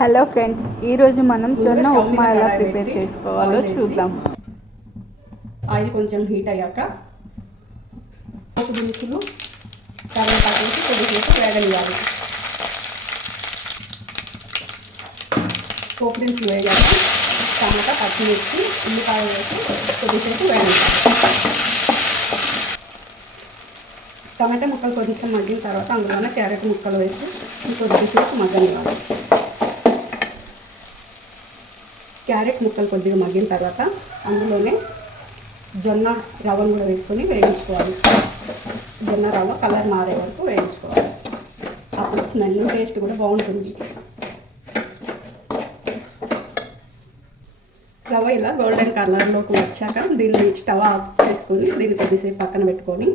Hello friends, ఈరోజు మనం జొన్న ఉప్మా ఎలా ప్రిపేర్ చేసుకోవాలో చూద్దాం. ఆయిల్ కొంచెం హీట్ అయ్యాక పోపు దినుసులు కరివేపాకు వేసి కొద్దిసేపు వేగనివ్వాలి. పోపు దినుసులు వేగాక టమాటా, పచ్చిమిర్చి, ఉల్లిపాయ వేసి కొద్దిసేపు వేగనివ్వాలి. టమాటా ముక్కలు కొంచెం మగ్గిన తర్వాత అందులోనే క్యారెట్ ముక్కలు వేసి కొద్దిసేపు మగ్గనివ్వాలి. క్యారెట్ ముక్కలు కొద్దిగా మగ్గిన తర్వాత అందులోనే జొన్న రవ్వను కూడా వేసుకొని వేయించుకోవాలి. జొన్న రవ్వ కలర్ మారే వరకు వేయించుకోవాలి. అప్పుడు స్మెల్ టేస్ట్ కూడా బాగుంటుంది. రవ్వ ఇలా గోల్డెన్ కలర్లోకి వచ్చాక దీన్ని స్టవ్ ఆఫ్ చేసుకొని దీన్ని కొద్దిసేపు పక్కన పెట్టుకొని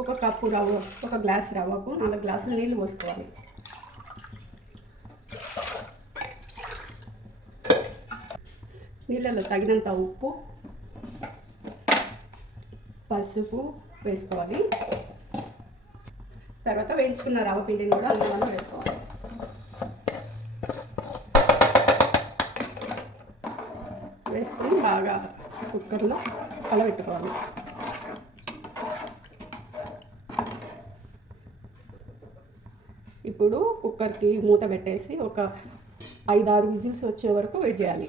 ఒక కప్పు రవ్వ, ఒక గ్లాస్ రవ్వకు 4 గ్లాసులు నీళ్ళు పోసుకోవాలి. నీళ్ళలో తగినంత ఉప్పు, పసుపు వేసుకోవాలి. తర్వాత వేయించుకున్న రవ్వ పిండిని కూడా అందులో వేసుకోవాలి. వేసుకొని బాగా కుక్కర్లో కలబెట్టుకోవాలి. ఇప్పుడు కుక్కర్కి మూత పెట్టేసి ఒక 5-6 విజిల్స్ వచ్చే వరకు వెయిట్ చేయాలి.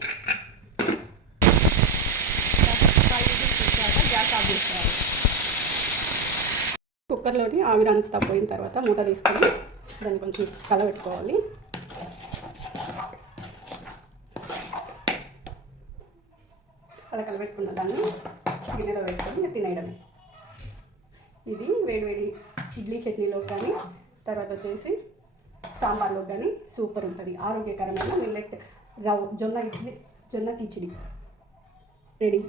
గ్యాస్ ఆఫ్ చేసుకోవాలి. కుక్కర్లోని ఆవిరంతా పోయిన తర్వాత మూత తీసుకొని దాన్ని కొంచెం కలబెట్టుకోవాలి. అలా కలబెట్టుకున్న దాన్ని గిన్నెలో వేసుకొని తినేయడమే. ఇది వేడివేడి ఇడ్లీ చట్నీలో కానీ తర్వాత వచ్చేసి సాంబార్లో కానీ సూపర్ ఉంటుంది. ఆరోగ్యకరమైన మిల్లెట్ జొన్న కిచిడి రెడీ.